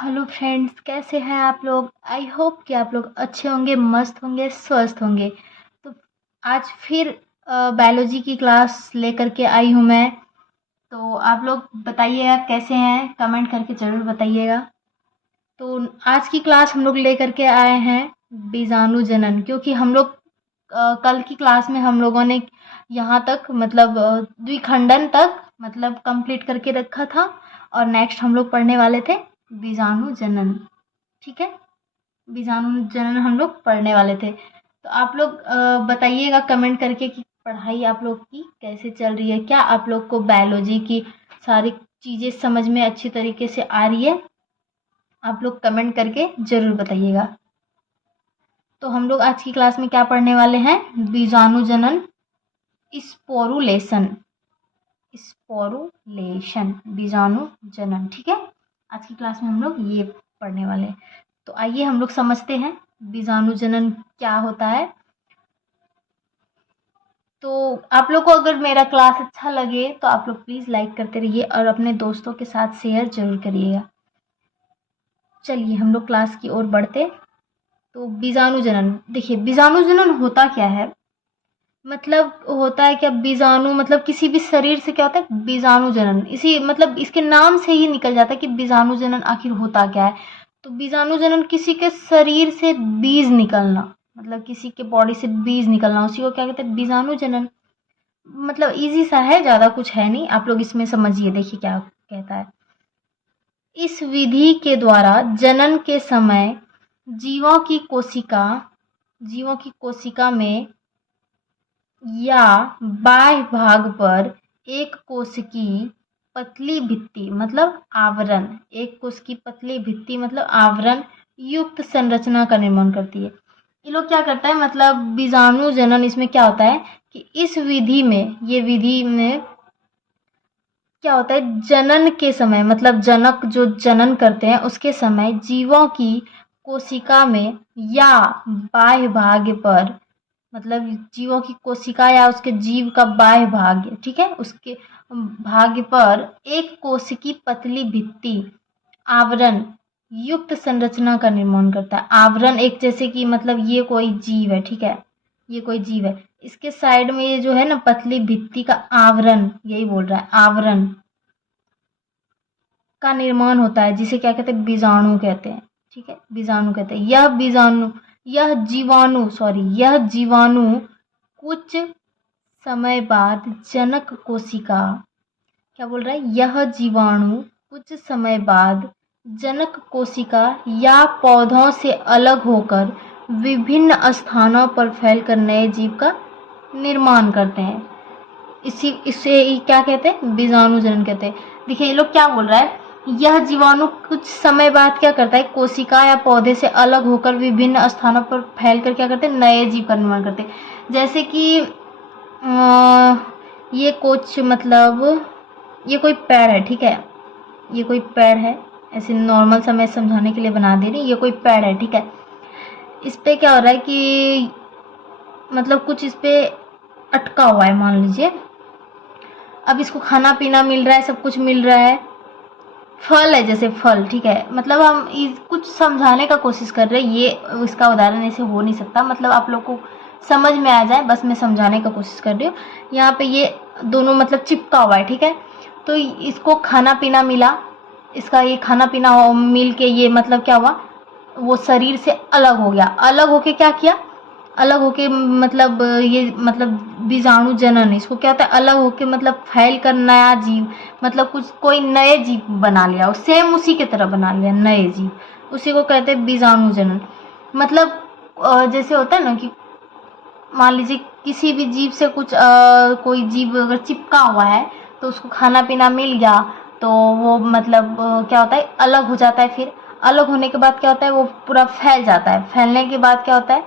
Hello friends, कैसे हैं आप लोग। आई होप कि आप लोग अच्छे होंगे, मस्त होंगे, स्वस्थ होंगे। तो आज फिर बायोलॉजी की क्लास लेकर के आई हूँ मैं। तो आप लोग बताइएगा कैसे हैं, कमेंट करके ज़रूर बताइएगा। तो आज की क्लास हम लोग लेकर के आए हैं बीजाणु जनन, क्योंकि हम लोग कल की क्लास में हम लोगों ने यहाँ तक मतलब द्विखंडन तक मतलब कंप्लीट करके रखा था। और नेक्स्ट हम लोग पढ़ने वाले थे बीजाणु जनन। ठीक है, बीजाणु जनन हम लोग पढ़ने वाले थे। तो आप लोग बताइएगा कमेंट करके कि पढ़ाई आप लोग की कैसे चल रही है, क्या आप लोग को बायोलॉजी की सारी चीज़ें समझ में अच्छी तरीके से आ रही है। आप लोग कमेंट करके ज़रूर बताइएगा। तो हम लोग आज की क्लास में क्या पढ़ने वाले हैं, बीजाणु जनन, स्पोरुलेशन। स्पोरुलेशन, बीजाणु जनन। ठीक है, आज की क्लास में हम लोग ये पढ़ने वाले हैं। तो आइए हम लोग समझते हैं बीजाणु जनन क्या होता है। तो आप लोग को अगर मेरा क्लास अच्छा लगे तो आप लोग प्लीज़ लाइक करते रहिए और अपने दोस्तों के साथ शेयर जरूर करिएगा। चलिए हम लोग क्लास की ओर बढ़ते। तो बीजाणु जनन, देखिए बीजाणु जनन होता क्या है। मतलब होता है क्या, बीजाणु मतलब किसी भी शरीर से क्या होता है बीजाणु जनन, इसी मतलब इसके नाम से ही निकल जाता है कि बीजाणु जनन आखिर होता क्या है। तो बीजाणु जनन किसी के शरीर से बीज निकलना, मतलब किसी के बॉडी से बीज निकलना, उसी को क्या कहते हैं बीजाणु जनन। मतलब इजी सा है, ज़्यादा कुछ है नहीं, आप लोग इसमें समझिए। देखिए क्या कहता है, इस विधि के द्वारा जनन के समय जीवों की कोशिका जीवों की कोशिका में या बाह्य भाग पर एक कोश की पतली भित्ति मतलब आवरण, एक कोश की पतली भित्ति मतलब आवरण युक्त संरचना का निर्माण करती है। ये लोग क्या करता है, मतलब बीजाणु जनन, इसमें क्या होता है कि इस विधि में, ये विधि में क्या होता है, जनन के समय मतलब जनक जो जनन करते हैं उसके समय जीवों की कोशिका में या बाह्य भाग पर, मतलब जीवों की कोशिका या उसके जीव का बाह्य भाग, ठीक है, उसके भाग पर एक कोश की पतली भित्ति आवरण युक्त संरचना का निर्माण करता है। आवरण एक जैसे कि मतलब ये कोई जीव है, ठीक है, ये कोई जीव है, इसके साइड में ये जो है ना पतली भित्ति का आवरण, यही बोल रहा है आवरण का निर्माण होता है, जिसे क्या कहते हैं बीजाणु कहते हैं। ठीक है, बीजाणु कहते हैं। यह जीवाणु कुछ समय बाद जनक कोशिका, क्या बोल रहा है, यह जीवाणु कुछ समय बाद जनक कोशिका या पौधों से अलग होकर विभिन्न स्थानों पर फैलकर नए जीव का निर्माण करते हैं। इसे क्या कहते हैं, बीजाणु जनन कहते हैं। देखिए ये लोग क्या बोल रहा है, यह जीवाणु कुछ समय बाद क्या करता है, कोशिका या पौधे से अलग होकर विभिन्न स्थानों पर फैलकर क्या करते हैं, नए जीव का निर्माण करते हैं। जैसे कि ये कुछ मतलब ये कोई पेड़ है, ठीक है, ये कोई पेड़ है, ऐसे नॉर्मल सा मैं समझाने के लिए बना दे रही, ये कोई पेड़ है, ठीक है। इस पे क्या हो रहा है कि मतलब कुछ इस पे अटका हुआ है, मान लीजिए। अब इसको खाना पीना मिल रहा है, सब कुछ मिल रहा है, फल है जैसे फल, ठीक है। मतलब हम कुछ समझाने का कोशिश कर रहे हैं, ये इसका उदाहरण ऐसे हो नहीं सकता, मतलब आप लोग को समझ में आ जाए बस मैं समझाने का कोशिश कर रही हूँ। यहाँ पे ये दोनों मतलब चिपका हुआ है, ठीक है। तो इसको खाना पीना मिला, इसका ये खाना पीना मिल के ये मतलब क्या हुआ, वो शरीर से अलग हो गया। अलग होके क्या किया, अलग होके मतलब ये मतलब बीजाणु जनन, इसको क्या होता है, अलग होके मतलब फैल कर नया जीव, मतलब कुछ कोई नए जीव बना लिया, सेम उसी के तरह बना लिया नए जीव, उसी को कहते हैं बीजाणु जनन। मतलब जैसे होता है ना कि मान लीजिए किसी भी जीव से कुछ कोई जीव अगर चिपका हुआ है तो उसको खाना पीना मिल गया, तो वो मतलब क्या होता है, अलग हो जाता है। फिर अलग होने के बाद क्या होता है, वो पूरा फैल जाता है। फैलने के बाद क्या होता है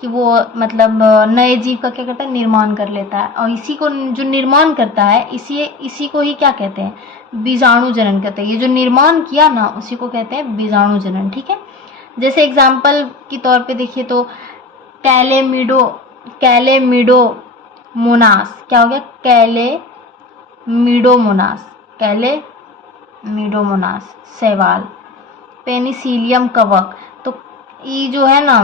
कि वो मतलब नए जीव का क्या करता है, निर्माण कर लेता है। और इसी को जो निर्माण करता है, इसी को ही क्या कहते हैं, बीजाणु जनन कहते हैं। ये जो निर्माण किया ना उसी को कहते हैं बीजाणु जनन, ठीक है। जैसे एग्जाम्पल के तौर पे देखिए तो कैलेमिडोमोनास, क्या हो गया, कैलेमिडोमोनास शैवाल, पेनिसिलियम कवक। तो ये जो है ना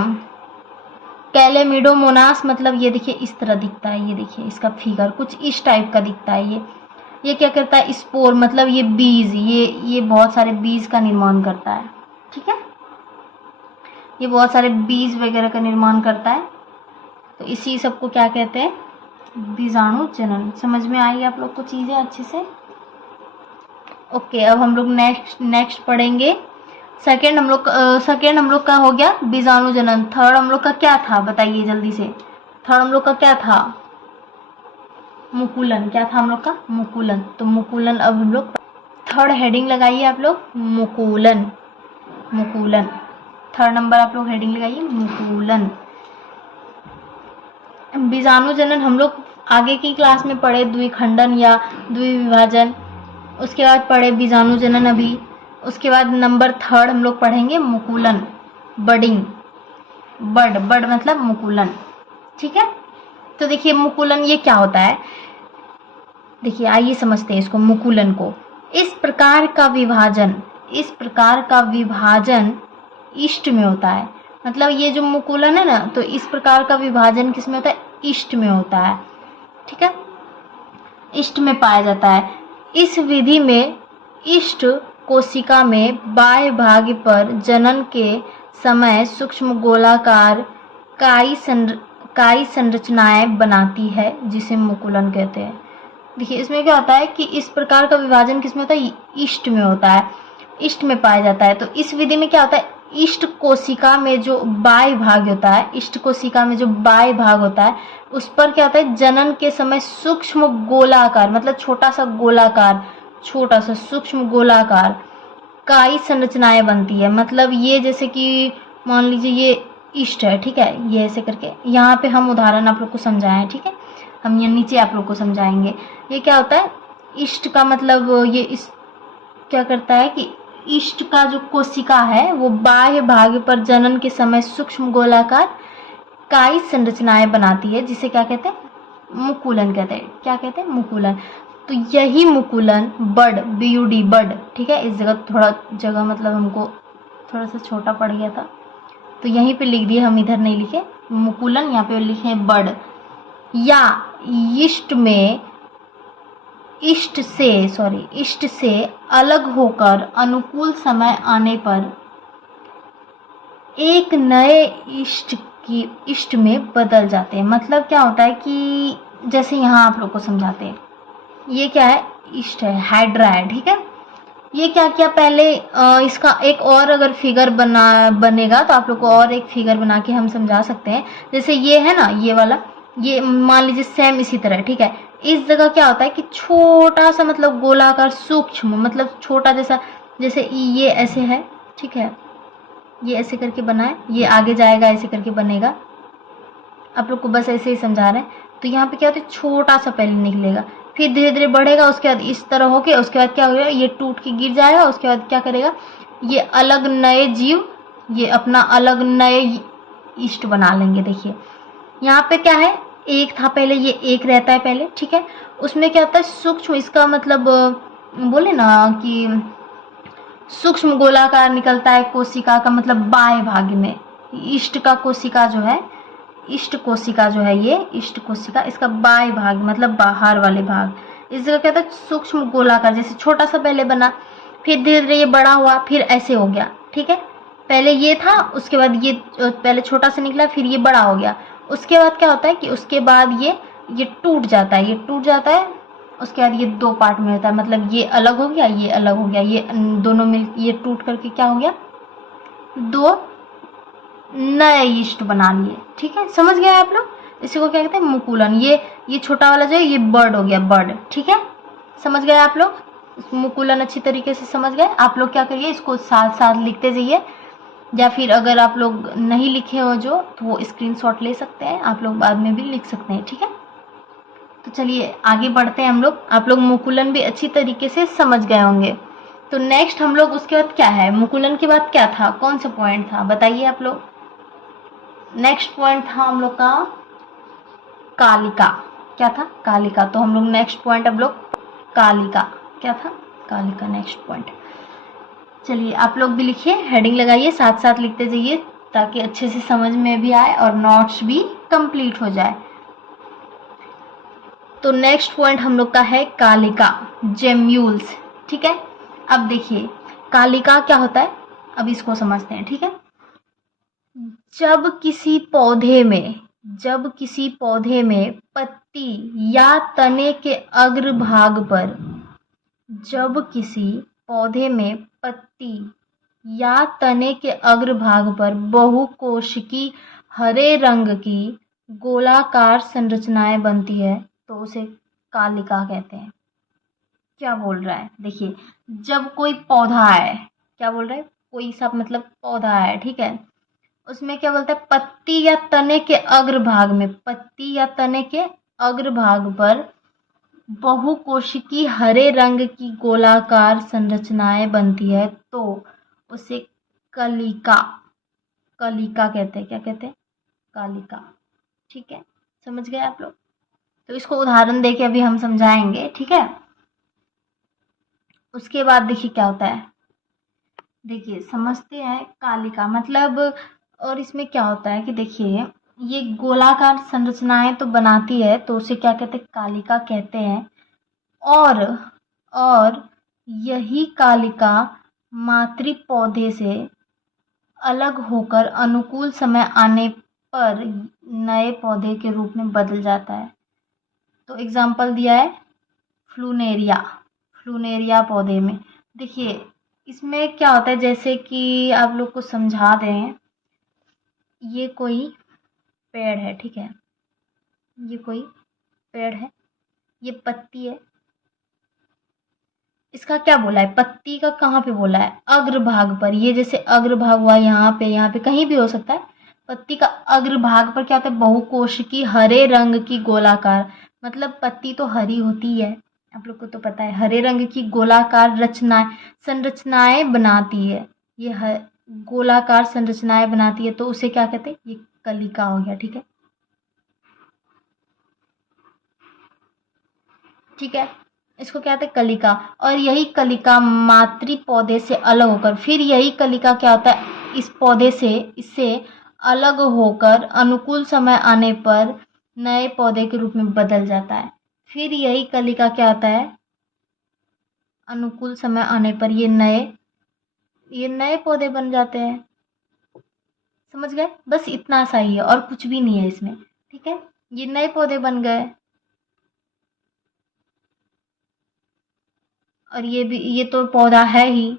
कैलेमिडोमोनास, मतलब ये देखिए इस तरह दिखता है, ये देखिए इसका फिगर कुछ इस टाइप का दिखता है। ये क्या करता है, स्पोर मतलब ये बीज, ये बहुत सारे बीज का निर्माण करता है। ठीक है, ये बहुत सारे बीज वगैरह का निर्माण करता है। तो इसी सबको क्या कहते हैं, बीजाणु जनन। समझ में आई आप लोग को चीजें अच्छे से? ओके, अब हम लोग नेक्स्ट पढ़ेंगे। सेकेंड हम लोग का हो गया बीजाणु जनन। थर्ड हम लोग का क्या था बताइए जल्दी से। थर्ड हम लोग का क्या था, मुकुलन। क्या था हम लोग का, मुकुलन। तो मुकुलन अब हम लोग थर्ड हेडिंग लगाइए आप लोग, मुकुलन। मुकुलन थर्ड नंबर आप लोग हेडिंग लगाइए, मुकुलन। बीजाणु जनन हम लोग आगे की क्लास में पढ़े, द्विखंडन या द्विविभाजन। उसके बाद पढ़े बीजाणु जनन अभी। उसके बाद नंबर थर्ड हम लोग पढ़ेंगे मुकुलन, बडिंग। बड मतलब मुकुलन। ठीक है, तो देखिए मुकुलन ये क्या होता है, देखिए आइए समझते हैं इसको, मुकुलन को। इस प्रकार का विभाजन इष्ट में होता है। मतलब ये जो मुकुलन है ना, तो इस प्रकार का विभाजन किस में होता है, इष्ट में होता है। ठीक है, इष्ट में पाया जाता है। इस विधि में इष्ट कोशिका में बाह्य भाग पर जनन के समय सूक्ष्म गोलाकार कायी संरचनाएं बनाती है, जिसे मुकुलन कहते हैं। देखिए इसमें क्या होता है कि इस प्रकार का विभाजन किसमें होता है, इष्ट में होता है, इष्ट में पाया जाता है। तो इस विधि में क्या होता है, इष्ट कोशिका में जो बाह्य भाग होता है, इष्ट कोशिका में जो बाह्य भाग होता है, उस पर क्या होता है, जनन के समय सूक्ष्म गोलाकार, मतलब छोटा सा गोलाकार, छोटा सा सूक्ष्म गोलाकार काई संरचनाएं बनती है। मतलब ये जैसे कि मान लीजिए ये इष्ट है, ठीक है, ये ऐसे करके, यहाँ पे हम उदाहरण आप लोग को समझाएं। ठीक है, हम ये नीचे आप लोग को समझाएंगे। ये क्या होता है, इष्ट का मतलब ये इस क्या करता है कि इष्ट का जो कोशिका है वो बाह्य भाग पर जनन के समय सूक्ष्म गोलाकार काई संरचनाएं बनाती है, जिसे क्या कहते हैं, मुकुलन कहते हैं। क्या कहते हैं, मुकुलन। तो यही मुकुलन बड, BUD बड, ठीक है, इस जगह मतलब हमको थोड़ा सा छोटा पड़ गया था, तो यहीं पे लिख दिए, हम इधर नहीं लिखे मुकुलन, यहाँ पे लिखे बड। या इष्ट से अलग होकर अनुकूल समय आने पर एक नए इष्ट में बदल जाते हैं। मतलब क्या होता है कि जैसे यहाँ आप लोग को समझाते हैं, ये क्या है, इष्ट है, हाइड्रा है। ठीक है, ये क्या किया पहले, इसका एक और अगर फिगर बनेगा तो आप लोग को और एक फिगर बना के हम समझा सकते हैं। जैसे ये है ना, ये वाला, ये मान लीजिए सेम इसी तरह। ठीक है, इस जगह क्या होता है कि छोटा सा मतलब गोलाकार सूक्ष्म, मतलब छोटा जैसे ये ऐसे है। ठीक है, ये ऐसे करके बना है, ये आगे जाएगा ऐसे करके बनेगा। आप लोग को बस ऐसे ही समझा रहे हैं। तो यहाँ पे क्या होता है, छोटा सा पहले निकलेगा, फिर धीरे धीरे बढ़ेगा, उसके बाद इस तरह होके, उसके बाद क्या होगा, ये टूट के गिर जाएगा। उसके बाद क्या करेगा, ये अलग नए जीव, ये अपना अलग नए इष्ट बना लेंगे। देखिए यहाँ पे क्या है, एक था पहले, ये एक रहता है पहले। ठीक है, उसमें क्या होता है, सूक्ष्म, इसका मतलब बोले ना कि सूक्ष्म गोलाकार निकलता है कोशिका का, मतलब बाह्य भाग में इष्ट का कोशिका जो है, इष्ट कोशिका जो है, ये इष्ट कोशिका, इसका बाह्य भाग मतलब बाहर वाले भाग, इस जगह क्या होता है, सूक्ष्म गोलाकार, जैसे छोटा सा पहले बना, फिर धीरे धीरे ये बड़ा हुआ, फिर ऐसे हो गया। ठीक है, पहले ये था, उसके बाद ये पहले छोटा सा निकला, फिर ये बड़ा हो गया। उसके बाद क्या होता है कि उसके बाद ये टूट जाता है, ये टूट जाता है। उसके बाद ये दो पार्ट में होता है, मतलब ये अलग हो गया, ये अलग हो गया, ये दोनों मिल, ये टूट करके क्या हो गया, दो नए इष्ट बना लिए। ठीक है, समझ गए आप लोग, इसी को क्या कहते हैं, मुकुलन। ये छोटा वाला जो है, ये बर्ड हो गया, बर्ड। ठीक है, समझ गए आप लोग, मुकुलन अच्छी तरीके से समझ गए। आप लोग क्या करिए, इसको साथ साथ लिखते जाइए, या फिर अगर आप लोग नहीं लिखे हो जो, तो वो स्क्रीनशॉट ले सकते हैं, आप लोग बाद में भी लिख सकते हैं। ठीक है, तो चलिए आगे बढ़ते हैं हम लोग। आप लोग मुकुलन भी अच्छी तरीके से समझ गए होंगे। तो नेक्स्ट हम लोग उसके बाद क्या है, मुकुलन के बाद क्या था, कौन सा पॉइंट था बताइए आप लोग। नेक्स्ट पॉइंट था हम लोग का कालिका। क्या था, कालिका। तो हम लोग नेक्स्ट पॉइंट अब लोग कालिका, क्या था, कालिका नेक्स्ट पॉइंट। चलिए आप लोग भी लिखिए, हेडिंग लगाइए, साथ साथ लिखते जाइए ताकि अच्छे से समझ में भी आए और नोट्स भी कंप्लीट हो जाए। तो नेक्स्ट पॉइंट हम लोग का है कालिका, जेम्यूल्स। ठीक है, अब देखिए कालिका क्या होता है, अब इसको समझते हैं। ठीक है, जब किसी पौधे में पत्ती या तने के अग्रभाग पर, जब किसी पौधे में पत्ती या तने के अग्रभाग पर बहुकोशिकी हरे रंग की गोलाकार संरचनाएं बनती है तो उसे कालिका कहते हैं। क्या बोल रहा है, देखिए जब कोई पौधा है, क्या बोल रहा है, कोई सा मतलब पौधा है, ठीक है, उसमें क्या बोलता है, पत्ती या तने के अग्रभाग में, पत्ती या तने के अग्रभाग पर बहुकोशिकी हरे रंग की गोलाकार संरचनाएं बनती है तो उसे कलिका कलिका कहते हैं। क्या कहते हैं, कालिका। ठीक है, समझ गए आप लोग। तो इसको उदाहरण देके अभी हम समझाएंगे। ठीक है, उसके बाद देखिए क्या होता है, देखिए समझते हैं कालिका मतलब। और इसमें क्या होता है कि देखिए ये गोलाकार संरचनाएं तो बनाती है तो उसे क्या कहते हैं, कालिका कहते हैं। और और यही कालिका मातृ पौधे से अलग होकर अनुकूल समय आने पर नए पौधे के रूप में बदल जाता है। तो एग्जाम्पल दिया है फ्लूनेरिया, फ्लूनेरिया पौधे में। देखिए इसमें क्या होता है, जैसे कि आप लोग को समझा दें, ये कोई पेड़ है, ठीक है, ये कोई पेड़ है, ये पत्ती है, इसका क्या बोला है, पत्ती का कहाँ पे बोला है, अग्रभाग पर। ये जैसे अग्रभाग हुआ यहाँ पे कहीं भी हो सकता है। पत्ती का अग्रभाग पर क्या होता है, बहुकोशिकी हरे रंग की गोलाकार, मतलब पत्ती तो हरी होती है, आप लोग को तो पता है, हरे रंग की गोलाकार संरचनाएं बनाती है। ये गोलाकार संरचनाएं बनाती है तो उसे क्या कहते हैं, ये कलिका हो गया। ठीक है, ठीक है, इसको क्या कहते हैं, कलिका। और यही कलिका मातृ पौधे से अलग होकर, फिर यही कलिका क्या होता है, इस पौधे से, इससे अलग होकर अनुकूल समय आने पर नए पौधे के रूप में बदल जाता है। फिर यही कलिका क्या होता है, अनुकूल समय आने पर ये नए पौधे बन जाते हैं। समझ गए, बस इतना सा ही है और कुछ भी नहीं है इसमें। ठीक है, ये नए पौधे बन गए और ये तो पौधा है ही।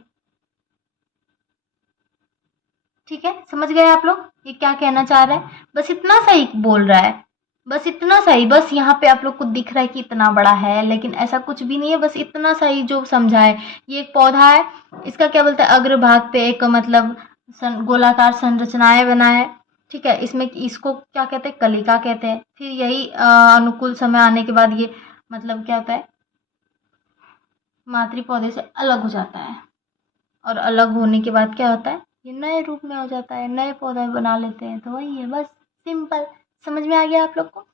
ठीक है, समझ गए आप लोग ये क्या कहना चाह रहा है, बस इतना सा ही बोल रहा है, बस इतना सा ही, बस यहाँ पे आप लोग को दिख रहा है कि इतना बड़ा है लेकिन ऐसा कुछ भी नहीं है, बस इतना सा ही जो समझा है। ये एक पौधा है, इसका क्या बोलते हैं, अग्रभाग पे एक मतलब गोलाकार संरचनाएं बना है। ठीक है, इसमें इसको क्या कहते हैं, कलिका कहते हैं। फिर यही अनुकूल समय आने के बाद ये मतलब क्या होता है, मातृ पौधे से अलग हो जाता है और अलग होने के बाद क्या होता है, ये नए रूप में हो जाता है, नए पौधे बना लेते हैं। तो वही है, बस सिंपल। समझ में आ गया आप लोग को।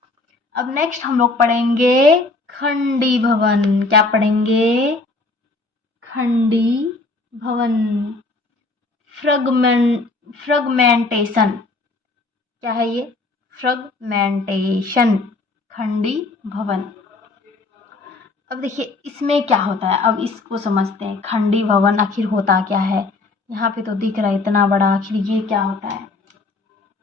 अब नेक्स्ट हम लोग पढ़ेंगे खंडी भवन। क्या पढ़ेंगे, खंडी भवन। फ्रगमेंटेशन, क्या है ये, फ्रगमेंटेशन, खंडी भवन। अब देखिए इसमें क्या होता है, अब इसको समझते हैं, खंडी भवन आखिर होता क्या है। यहाँ पे तो दिख रहा है इतना बड़ा, आखिर ये क्या होता है।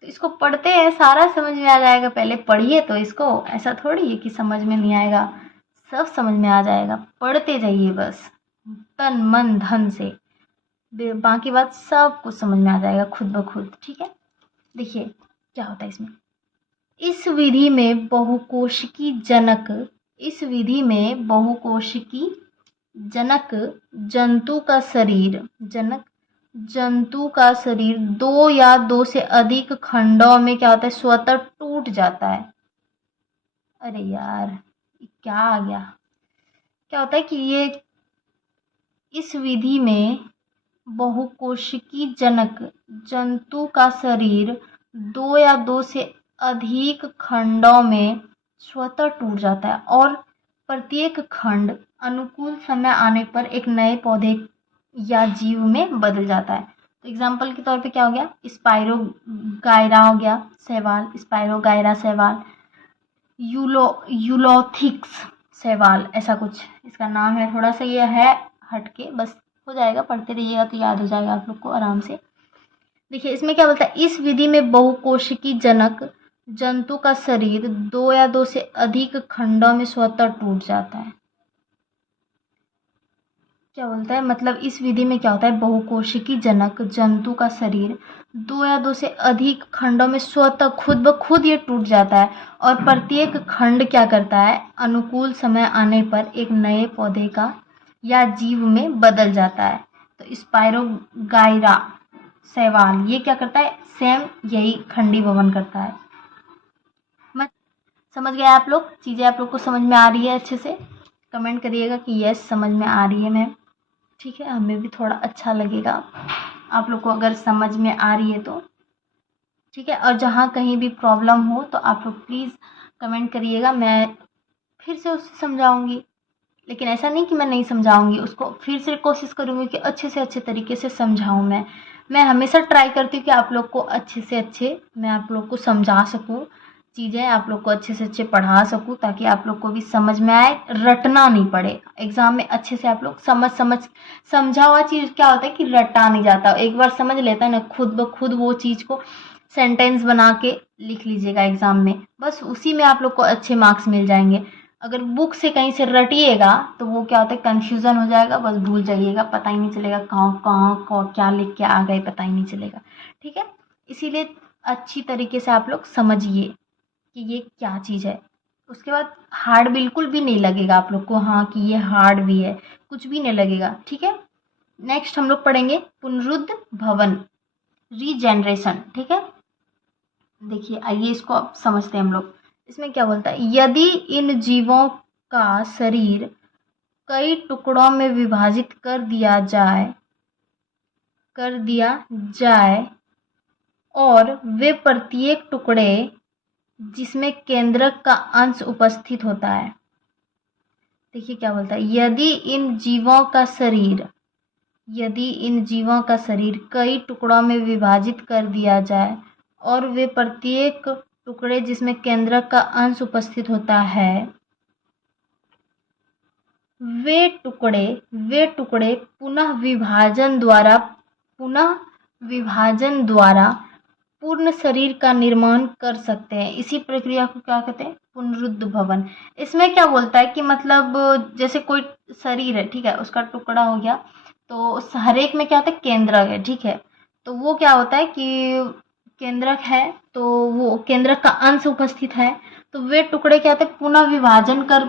तो इसको पढ़ते हैं, सारा समझ में आ जाएगा। पहले पढ़िए तो इसको, ऐसा थोड़ी है कि समझ में नहीं आएगा, सब समझ में आ जाएगा। पढ़ते जाइए बस तन मन धन से, बाकी बात सब कुछ समझ में आ जाएगा खुद ब खुद। ठीक है, देखिए क्या होता है इसमें। इस विधि में बहुकोशिकी जनक, इस विधि में बहुकोशिकी जनक जंतु का शरीर, जनक जंतु का शरीर दो या दो से अधिक खंडों में क्या होता है, स्वतः टूट जाता है। अरे यार क्या आ गया, क्या होता है कि ये इस विधि में बहुकोशिकी जनक जंतु का शरीर दो या दो से अधिक खंडों में स्वतः टूट जाता है और प्रत्येक खंड अनुकूल समय आने पर एक नए पौधे या जीव में बदल जाता है। तो एग्जाम्पल के तौर पे क्या हो गया, स्पाइरोगायरा हो गया शैवाल, स्पाइरोगायरा शैवाल, यूलोथिक्स शैवाल, ऐसा कुछ इसका नाम है। थोड़ा सा ये है हटके, बस हो जाएगा, पढ़ते रहिएगा तो याद हो जाएगा आप लोग को आराम से। देखिए इसमें क्या बोलता है, इस विधि में बहुकोशिकी जनक जंतु का शरीर 2 या 2 से अधिक खंडों में स्वतः टूट जाता है। क्या बोलता है, मतलब इस विधि में क्या होता है, बहुकोशिकी जनक जंतु का शरीर 2 या 2 से अधिक खंडों में स्वतः खुद ब खुद ये टूट जाता है, और प्रत्येक खंड क्या करता है, अनुकूल समय आने पर एक नए पौधे का या जीव में बदल जाता है। तो स्पाइरोगाइरा शैवाल ये क्या करता है, सेम यही खंडी भवन करता है। मत समझ गए आप लोग, चीज़ें आप लोग को समझ में आ रही है अच्छे से? कमेंट करिएगा कि यस समझ में आ रही है मैम, ठीक है, हमें भी थोड़ा अच्छा लगेगा आप लोग को अगर समझ में आ रही है तो, ठीक है। और जहाँ कहीं भी प्रॉब्लम हो तो आप लोग प्लीज़ कमेंट करिएगा, मैं फिर से उसे समझाऊंगी। लेकिन ऐसा नहीं कि मैं नहीं समझाऊंगी, उसको फिर से कोशिश करूंगी कि अच्छे से अच्छे तरीके से समझाऊं। मैं हमेशा ट्राई करती हूँ कि आप लोग को अच्छे से अच्छे मैं आप लोग को समझा सकूँ, चीज़ें आप लोग को अच्छे से अच्छे पढ़ा सकूँ, ताकि आप लोग को भी समझ में आए, रटना नहीं पड़े एग्ज़ाम में। अच्छे से आप लोग समझा हुआ चीज़ क्या होता है कि रटा नहीं जाता, एक बार समझ लेता है ना, खुद ब खुद वो चीज़ को सेंटेंस बना के लिख लीजिएगा एग्ज़ाम में, बस उसी में आप लोग को अच्छे मार्क्स मिल जाएंगे। अगर बुक से कहीं से रटिएगा तो वो क्या होता है, कन्फ्यूज़न हो जाएगा, बस भूल जाइएगा, पता ही नहीं चलेगा कहाँ कहाँ क्या लिख के आ गए, पता ही नहीं चलेगा, ठीक है। इसीलिए अच्छी तरीके से आप लोग समझिए कि ये क्या चीज़ है। उसके बाद हार्ड बिल्कुल भी नहीं लगेगा आप लोग को, हाँ कि ये हार्ड भी है, कुछ भी नहीं लगेगा, ठीक है। नेक्स्ट हम लोग पढ़ेंगे पुनरुद्ध भवन, रीजेनरेशन, ठीक है। देखिए आइए इसको अब समझते हैं हम लोग। इसमें क्या बोलता है, यदि इन जीवों का शरीर कई टुकड़ों में विभाजित कर दिया जाए और वे प्रत्येक टुकड़े जिसमें केंद्रक का अंश उपस्थित होता है। देखिए क्या बोलता है, यदि इन जीवों का शरीर कई टुकड़ों में विभाजित कर दिया जाए और वे प्रत्येक टुकड़े जिसमें केंद्रक का अंश उपस्थित होता है, वे टुकड़े पुनः विभाजन द्वारा पूर्ण शरीर का निर्माण कर सकते हैं। इसी प्रक्रिया को क्या कहते हैं, पुनरुद्ध भवन। इसमें क्या बोलता है कि मतलब जैसे कोई शरीर है, ठीक है, उसका टुकड़ा हो गया, तो हर एक में क्या होता है, केंद्रक है, ठीक है। तो वो क्या होता है कि केंद्रक है, तो वो केंद्रक का अंश उपस्थित है, तो वे टुकड़े क्या होते हैं, पुनः विभाजन कर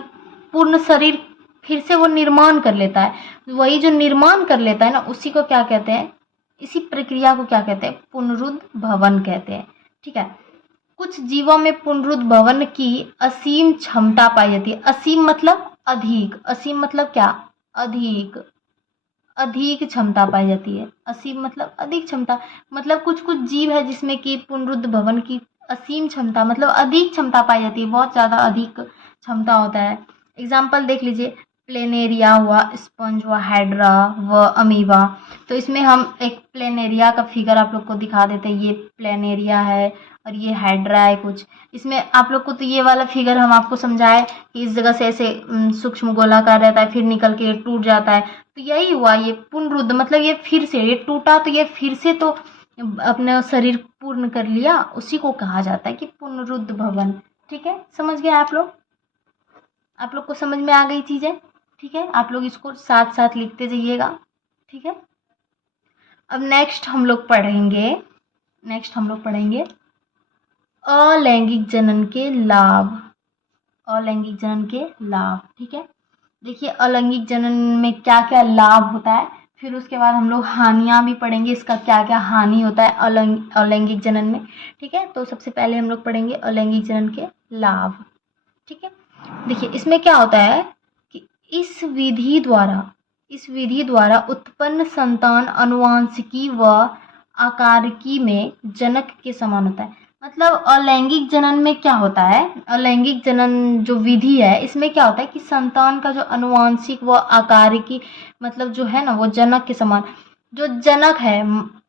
पूर्ण शरीर फिर से वो निर्माण कर लेता है। वही जो निर्माण कर लेता है ना, उसी को क्या कहते हैं, इसी प्रक्रिया को क्या कहते हैं, पुनरुद्ध भवन कहते हैं, ठीक है। कुछ जीवों में पुनरुद्ध भवन की असीम क्षमता पाई जाती है। असीम मतलब अधिक, असीम मतलब क्या, अधिक, अधिक क्षमता पाई जाती है। असीम मतलब अधिक क्षमता, मतलब कुछ कुछ जीव है जिसमें कि पुनरुद्ध भवन की असीम क्षमता मतलब अधिक क्षमता पाई जाती है, बहुत ज़्यादा अधिक क्षमता होता है। एग्जाम्पल देख लीजिए, प्लेनेरिया हुआ, स्पंज हुआ, हाइड्रा व अमीबा। तो इसमें हम एक प्लेनेरिया का फिगर आप लोग को दिखा देते हैं, ये प्लेनेरिया है और ये हाइड्रा है कुछ। इसमें आप लोग को तो ये वाला फिगर हम आपको समझाए कि इस जगह से ऐसे सूक्ष्म गोलाकार रहता है, फिर निकल के टूट जाता है, तो यही हुआ, ये पुनरुद्ध मतलब ये फिर से, ये टूटा तो ये फिर से तो अपना शरीर पूर्ण कर लिया, उसी को कहा जाता है कि पुनरुद्ध भवन, ठीक है। समझ गए आप लोग को समझ में आ गई चीजें, ठीक है। आप लोग इसको साथ साथ लिखते जाइएगा, ठीक है। अब नेक्स्ट हम लोग पढ़ेंगे अलैंगिक जनन के लाभ, ठीक है। देखिए अलैंगिक जनन में क्या क्या लाभ होता है, फिर उसके बाद हम लोग हानियां भी पढ़ेंगे, इसका क्या क्या हानि होता है अलैंगिक जनन में, ठीक है। तो सबसे पहले हम लोग पढ़ेंगे अलैंगिक जनन के लाभ, ठीक है। देखिए इसमें क्या होता है कि इस विधि द्वारा उत्पन्न संतान आनुवंशिकी व आकारिकी में जनक के समान होता है। मतलब अलैंगिक जनन में क्या होता है, अलैंगिक जनन जो विधि है इसमें क्या होता है कि संतान का जो अनुवांशिक व आकारिकी मतलब जो है ना वो जनक के समान, जो जनक है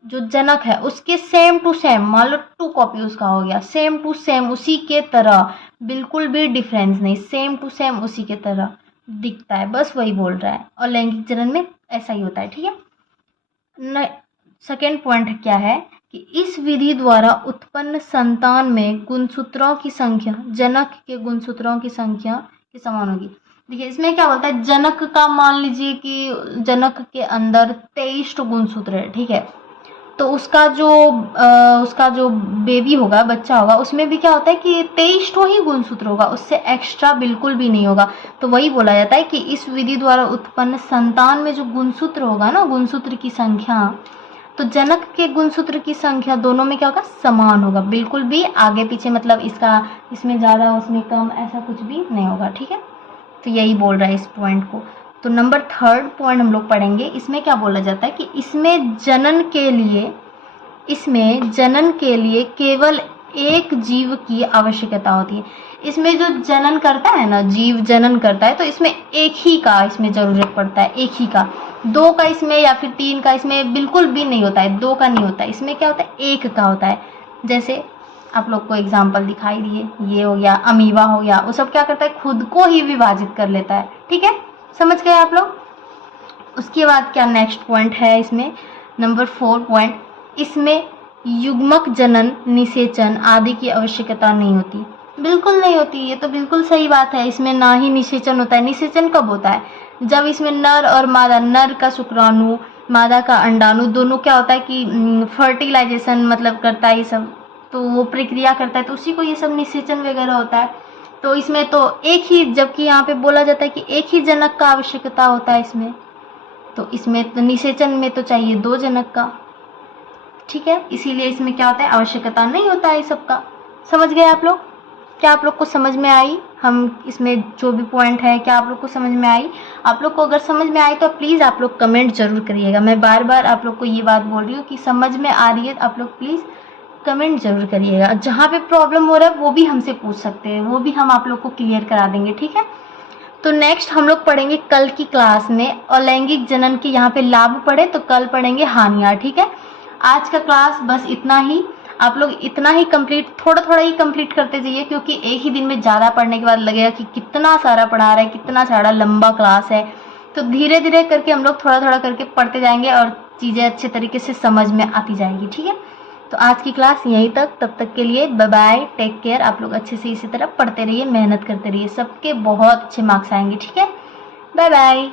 जो जनक है उसके सेम टू सेम, मान लो 2 कॉपी उसका हो गया, सेम टू सेम उसी के तरह, बिल्कुल भी डिफरेंस नहीं, सेम टू सेम उसी के तरह दिखता है, बस वही बोल रहा है। और लैंगिक जनन में ऐसा ही होता है, ठीक है। सेकेंड पॉइंट क्या है कि इस विधि द्वारा उत्पन्न संतान में गुणसूत्रों की संख्या जनक के गुणसूत्रों की संख्या के समान होगी। देखिए इसमें क्या बोलता है, जनक का मान लीजिए कि जनक के अंदर 23 गुणसूत्र है, ठीक है। तो उसका जो बेबी होगा, बच्चा होगा, उसमें भी क्या होता है कि 23 ही गुणसूत्र होगा, उससे एक्स्ट्रा बिल्कुल भी नहीं होगा। तो वही बोला जाता है कि इस विधि द्वारा उत्पन्न संतान में जो गुणसूत्र होगा ना, गुणसूत्र की संख्या, तो जनक के गुणसूत्र की संख्या दोनों में क्या होगा, समान होगा, बिल्कुल भी आगे पीछे मतलब इसमें ज़्यादा उसमें कम ऐसा कुछ भी नहीं होगा, ठीक है। तो यही बोल रहा है इस पॉइंट को। तो नंबर 3rd पॉइंट हम लोग पढ़ेंगे, इसमें क्या बोला जाता है कि इसमें जनन के लिए केवल एक जीव की आवश्यकता होती है। इसमें जो जनन करता है ना, जीव जनन करता है, तो इसमें एक ही का इसमें ज़रूरत पड़ता है, एक ही का, 2 का इसमें या फिर 3 का इसमें बिल्कुल भी नहीं होता है, 2 का नहीं होता है, इसमें क्या होता है, एक का होता है। जैसे आप लोग को एग्जाम्पल दिखाई दिए, ये हो गया अमीबा हो गया, वो सब क्या करता है, खुद को ही विभाजित कर लेता है, ठीक है, समझ गए आप लोग। उसके बाद क्या नेक्स्ट पॉइंट है इसमें, नंबर 4 पॉइंट, इसमें युग्मक जनन, निषेचन आदि की आवश्यकता नहीं होती, बिल्कुल नहीं होती, ये तो बिल्कुल सही बात है। इसमें ना ही निषेचन होता है। निषेचन कब होता है, जब इसमें नर और मादा, नर का शुक्राणु मादा का अंडाणु दोनों क्या होता है कि फर्टिलाइजेशन मतलब करता है, ये सब तो वो प्रक्रिया करता है, तो उसी को ये सब निषेचन वगैरह होता है। तो इसमें तो एक ही, जबकि यहाँ पे बोला जाता है कि एक ही जनक का आवश्यकता होता है इसमें, तो इसमें तो निषेचन में तो चाहिए 2 जनक का, ठीक है, इसीलिए इसमें क्या होता है, आवश्यकता नहीं होता है सब का। समझ गए आप लोग, क्या आप लोग को समझ में आई, हम इसमें जो भी पॉइंट है क्या आप लोग को समझ में आई। आप लोग को अगर समझ में आई तो प्लीज़ आप लोग कमेंट जरूर करिएगा। मैं बार बार आप लोग को ये बात बोल रही हूँ कि समझ में आ रही है, आप लोग प्लीज़ कमेंट जरूर करिएगा। जहाँ पे प्रॉब्लम हो रहा है वो भी हमसे पूछ सकते हैं, वो भी हम आप लोग को क्लियर करा देंगे, ठीक है। तो नेक्स्ट हम लोग पढ़ेंगे कल की क्लास में अलैंगिक जनन के यहाँ पे लाभ पढ़े, तो कल पढ़ेंगे हानियाँ, ठीक है। आज का क्लास बस इतना ही, आप लोग इतना ही कंप्लीट, थोड़ा थोड़ा ही कंप्लीट करते जाइए, क्योंकि एक ही दिन में ज़्यादा पढ़ने के बाद लगेगा कि कितना सारा पढ़ा रहा है, कितना सारा लंबा क्लास है। तो धीरे धीरे करके हम लोग थोड़ा थोड़ा करके पढ़ते जाएंगे और चीज़ें अच्छे तरीके से समझ में आती जाएगी, ठीक है। तो आज की क्लास यहीं तक, तब तक के लिए बाय बाय, टेक केयर। आप लोग अच्छे से इसी तरह पढ़ते रहिए, मेहनत करते रहिए, सबके बहुत अच्छे मार्क्स आएंगे, ठीक है। Bye bye.